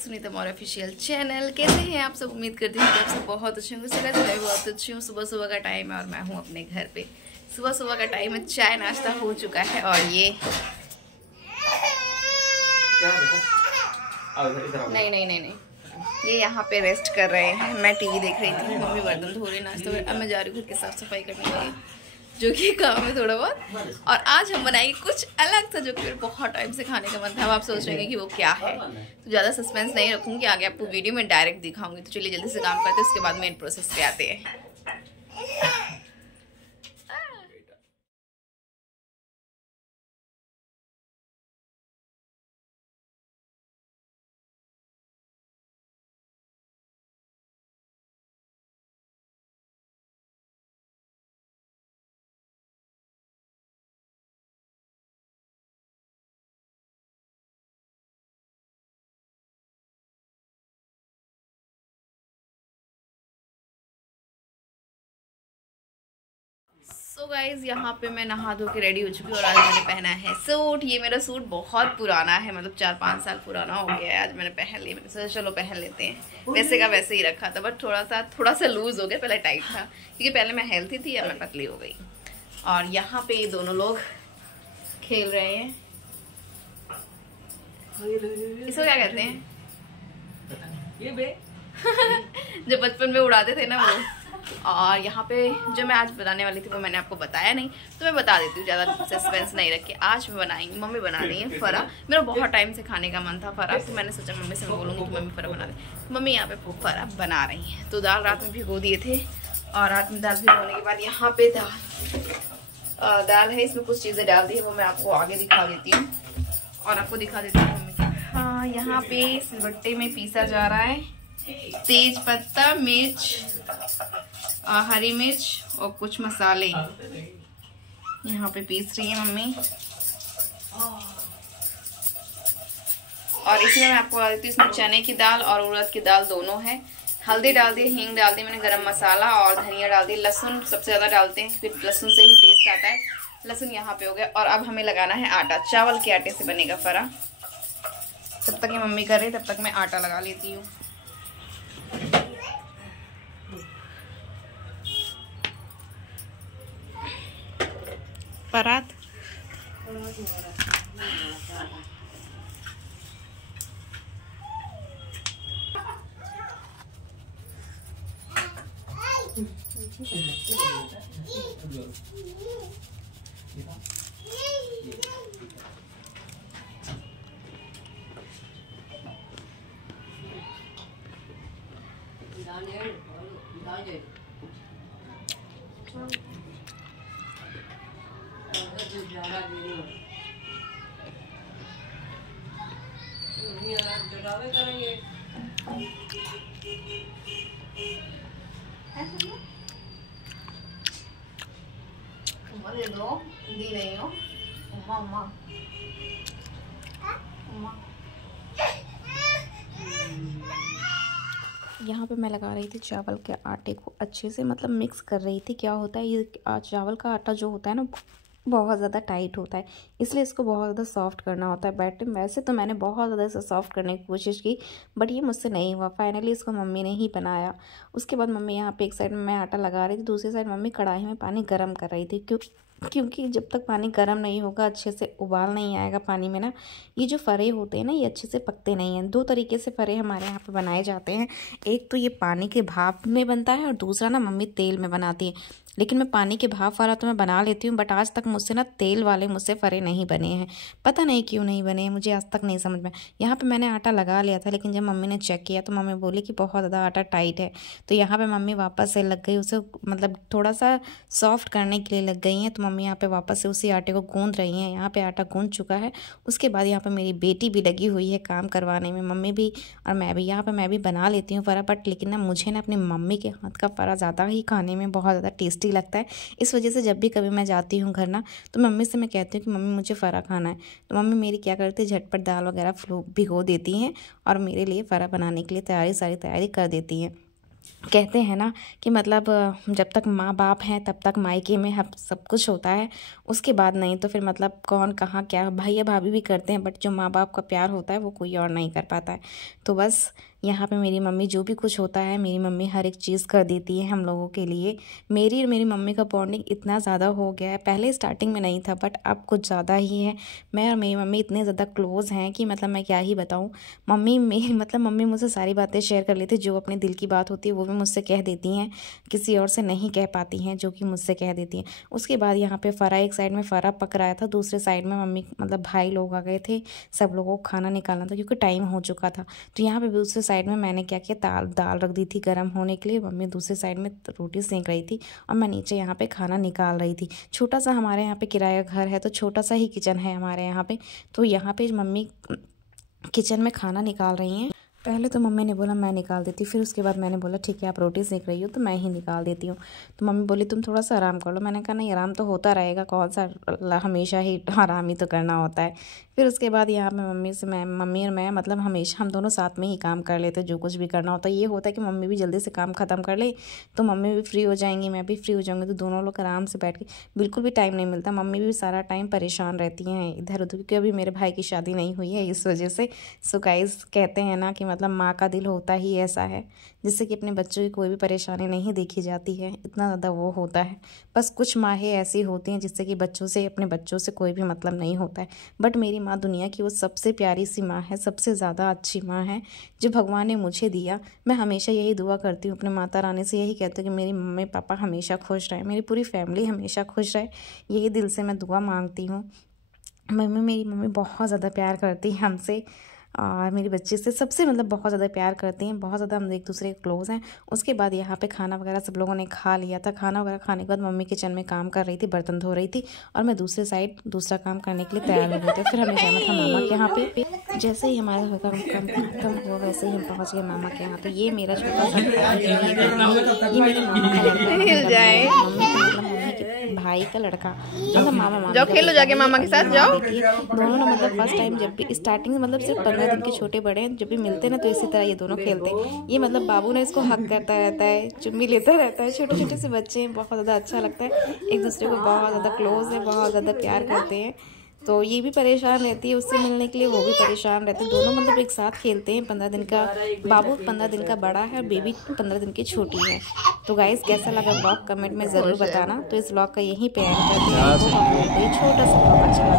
Back Sunita Maurya official channel. कैसे हैं आप सब? उम्मीद करती हूँ कि आप सब बहुत अच्छे होंगे। मैं भी बहुत अच्छी हूँ। सुबह सुबह का टाइम है और मैं हूँ अपने घर पे। सुबह सुबह का टाइम है, चाय नाश्ता हो चुका है और ये नहीं ये यहाँ पे रेस्ट कर रहे हैं। मैं टीवी देख रही थी, मम्मी बर्तन धो रही, नाश्ता। अब मैं जा रही हूँ घर की साफ सफाई करने के लिए, जो कि काम है थोड़ा बहुत। और आज हम बनाएंगे कुछ अलग सा, जो कि बहुत टाइम से खाने का मन था। अब आप सोच रहे हैं कि वो क्या है, तो ज़्यादा सस्पेंस नहीं रखूँगी, आगे आपको वीडियो में डायरेक्ट दिखाऊंगी। तो चलिए जल्दी से काम करते हैं, उसके बाद मेन प्रोसेस पे आते हैं। सो गाइज यहाँ पे मैं नहा धो के रेडी हो चुकी हूँ और आज मैंने पहना है सूट। ये मेरा सूट बहुत पुराना है, मतलब 4-5 साल पुराना हो गया है। आज मैंने पहन लिया, मैंने सोचा चलो पहन लेते हैं। वैसे का वैसे ही रखा था, बट थोड़ा सा लूज हो गया। पहले टाइट था क्योंकि पहले मैं हेल्थी थी, अब मैं पतली हो गई। और यहाँ पे ये दोनों लोग खेल रहे हैं। इसको क्या कहते हैं? जो बचपन में उड़ाते थे ना वो। और यहाँ पे जो मैं आज बनाने वाली थी वो मैंने आपको बताया नहीं, तो मैं बता देती हूँ, ज़्यादा सस्पेंस नहीं रख के। आज मैं बनाएंगी, मम्मी बना रही है फरा। मेरा बहुत टाइम से खाने का मन था फरा, तो मैंने सोचा मम्मी से मैं बोलूँगी कि मम्मी फरा बना दे। मम्मी यहाँ पे फरा बना रही हैं। तो दाल रात में भिगो दिए थे, और रात में दाल भिगोने के बाद यहाँ पे दाल है, इसमें कुछ चीज़ें डाल दी है, वो मैं आपको आगे दिखा देती हूँ और आपको दिखा देती हूँ मम्मी। हाँ, यहाँ पे सिलबट्टे में पीसा जा रहा है तेज पत्ता, मिर्च, हरी मिर्च और कुछ मसाले यहाँ पे पीस रही है मम्मी। और इसमें मैं आपको बता देती हूँ, इसमें चने की दाल और उड़द की दाल दोनों है। हल्दी डाल दी, हींग डाल दी मैंने, गरम मसाला और धनिया डाल दी। लहसुन सबसे ज़्यादा डालते हैं क्योंकि लहसुन से ही टेस्ट आता है। लहसुन यहाँ पे हो गया। और अब हमें लगाना है आटा। चावल के आटे से बनेगा फरा। जब तक ये मम्मी कर रही तब तक मैं आटा लगा लेती हूँ। परात दे दो, दी नहीं हो उम्मा उम्मा उम्मा। यहाँ पे मैं लगा रही थी चावल के आटे को अच्छे से, मतलब मिक्स कर रही थी। क्या होता है, ये चावल का आटा जो होता है ना बहुत ज़्यादा टाइट होता है, इसलिए इसको बहुत ज़्यादा सॉफ्ट करना होता है बैटर। वैसे तो मैंने बहुत ज़्यादा इसे सॉफ्ट करने की कोशिश की, बट ये मुझसे नहीं हुआ। फाइनली इसको मम्मी ने ही बनाया। उसके बाद मम्मी यहाँ पे एक साइड में मैं आटा लगा रही थी, दूसरी साइड मम्मी कढ़ाई में पानी गर्म कर रही थी। क्योंकि जब तक पानी गर्म नहीं होगा, अच्छे से उबाल नहीं आएगा पानी में ना, ये जो फरे होते हैं ना ये अच्छे से पकते नहीं हैं। 2 तरीके से फरे हमारे यहाँ पे बनाए जाते हैं। एक तो ये पानी के भाप में बनता है और दूसरा ना मम्मी तेल में बनाती है। लेकिन मैं पानी के भाप वाला तो मैं बना लेती हूँ, बट आज तक मुझसे ना तेल वाले मुझसे फरे नहीं बने हैं। पता नहीं क्यों नहीं बने हैं, मुझे आज तक नहीं समझ में। यहाँ पे मैंने आटा लगा लिया था, लेकिन जब मम्मी ने चेक किया तो मम्मी बोली कि बहुत ज़्यादा आटा टाइट है। तो यहाँ पे मम्मी वापस से लग गई उसे, मतलब थोड़ा सा सॉफ्ट करने के लिए लग गई हैं। तो मम्मी यहाँ पे वापस से उसी आटे को गूँध रही हैं। यहाँ पे आटा गूँध चुका है। उसके बाद यहाँ पे मेरी बेटी भी लगी हुई है काम करवाने में, मम्मी भी और मैं भी। यहाँ पे मैं भी बना लेती हूँ फरा, बट लेकिन ना मुझे ना अपनी मम्मी के हाथ का फरा ज़्यादा ही खाने में बहुत ज़्यादा टेस्टी लगता है। इस वजह से जब भी कभी मैं जाती हूँ घर ना, तो मम्मी से मैं कहती हूँ कि मम्मी मुझे फरा खाना है। तो मम्मी मेरी क्या करती है, झटपट दाल वगैरह भिगो देती हैं और मेरे लिए फरा बनाने के लिए सारी तैयारी कर देती हैं। कहते हैं ना कि मतलब जब तक माँ बाप हैं तब तक मायके में हम सब कुछ होता है, उसके बाद नहीं तो फिर मतलब कौन कहाँ क्या, भैया भाभी भी करते हैं, बट जो माँ बाप का प्यार होता है वो कोई और नहीं कर पाता है। तो बस यहाँ पे मेरी मम्मी जो भी कुछ होता है, मेरी मम्मी हर एक चीज़ कर देती है हम लोगों के लिए। मेरी और मेरी मम्मी का बॉन्डिंग इतना ज़्यादा हो गया है, पहले स्टार्टिंग में नहीं था बट अब कुछ ज़्यादा ही है। मैं और मेरी मम्मी इतने ज़्यादा क्लोज़ हैं कि मतलब मैं क्या ही बताऊँ। मम्मी मेरी मतलब मम्मी मुझसे सारी बातें शेयर कर लेती है, जो अपने दिल की बात होती है वो भी मुझसे कह देती हैं, किसी और से नहीं कह पाती हैं, जो कि मुझसे कह देती हैं। उसके बाद यहाँ पे फरा, एक साइड में फरा पक रहा था, दूसरे साइड में मम्मी मतलब भाई लोग आ गए थे, सब लोगों को खाना निकालना था क्योंकि टाइम हो चुका था। तो यहाँ पे दूसरे साइड में मैंने क्या किया, दाल रख दी थी गर्म होने के लिए, मम्मी दूसरी साइड में रोटी सेंक रही थी और मैं नीचे यहाँ पे खाना निकाल रही थी। छोटा सा हमारे यहाँ पे किराया घर है, तो छोटा सा ही किचन है हमारे यहाँ पे। तो यहाँ पे मम्मी किचन में खाना निकाल रही हैं। पहले तो मम्मी ने बोला मैं निकाल देती, फिर उसके बाद मैंने बोला ठीक है आप रोटी सेक रही हो तो मैं ही निकाल देती हूँ। तो मम्मी बोली तुम थोड़ा सा आराम कर लो। मैंने कहा नहीं, आराम तो होता रहेगा, कौन सा हमेशा ही आराम ही तो करना होता है। फिर उसके बाद यहाँ पे मम्मी और मैं मतलब हमेशा हम दोनों साथ में ही काम कर लेते, जो कुछ भी करना होता है। ये होता है कि मम्मी भी जल्दी से काम ख़त्म कर ले तो मम्मी भी फ्री हो जाएंगी, मैं भी फ्री हो जाऊँगी, तो दोनों लोग आराम से बैठ के, बिल्कुल भी टाइम नहीं मिलता। मम्मी भी सारा टाइम परेशान रहती हैं इधर उधर, क्योंकि अभी मेरे भाई की शादी नहीं हुई है इस वजह से। सो गाइस कहते हैं ना कि मतलब माँ का दिल होता ही ऐसा है, जिससे कि अपने बच्चों की कोई भी परेशानी नहीं देखी जाती है, इतना ज़्यादा वो होता है। बस कुछ माहें ऐसी होती हैं जिससे कि अपने बच्चों से कोई भी मतलब नहीं होता है। बट मेरी माँ दुनिया की वो सबसे प्यारी सी माँ है, सबसे ज़्यादा अच्छी माँ है जो भगवान ने मुझे दिया। मैं हमेशा यही दुआ करती हूँ अपने माता रानी से, यही कहती हूँ कि मेरी मम्मी पापा हमेशा खुश रहे, मेरी पूरी फैमिली हमेशा खुश रहे, यही दिल से मैं दुआ मांगती हूँ। मेरी मम्मी बहुत ज़्यादा प्यार करती है हमसे और मेरी बच्ची से, सबसे मतलब बहुत ज़्यादा प्यार करती हैं, बहुत ज़्यादा हम एक दूसरे के क्लोज़ हैं। उसके बाद यहाँ पे खाना वगैरह सब लोगों ने खा लिया था। खाना वगैरह खाने के बाद मम्मी किचन में काम कर रही थी, बर्तन धो रही थी और मैं दूसरे साइड दूसरा काम करने के लिए तैयार हो गई थी। फिर हमें जाना था मामा के यहाँ पे। जैसे ही हमारा घर का काम खत्म हुआ वैसे ही हम पहुँच गए मामा के यहाँ पे। ये मेरा छोटा सा ये मेरे मामा का लड़का, मम्मी के भाई का लड़का, मतलब मामा जाओ खेलो जाके मामा के साथ जाओ। दोनों ना मतलब फर्स्ट टाइम जब भी स्टार्टिंग मतलब सिर्फ 15 दिन के छोटे बड़े हैं, जब भी मिलते हैं ना तो इसी तरह ये दोनों खेलते हैं। ये मतलब बाबू ने इसको हक करता रहता है, चुम्मी लेता रहता है। छोटे छोटे से बच्चे हैं, बहुत ज़्यादा अच्छा लगता है, एक दूसरे को बहुत ज़्यादा क्लोज है, बहुत ज़्यादा प्यार करते हैं। तो ये भी परेशान रहती है उससे मिलने के लिए, वो भी परेशान रहते हैं, दोनों मतलब एक साथ खेलते हैं। 15 दिन का बाबू 15 दिन का बड़ा है और बेबी 15 दिन की छोटी है। तो गाइस कैसा लगा ब्लॉग कमेंट में ज़रूर बताना। तो इस ब्लॉग का यहीं पे एंड करते हैं। छोटा सा ब्लॉग अच्छा लगा।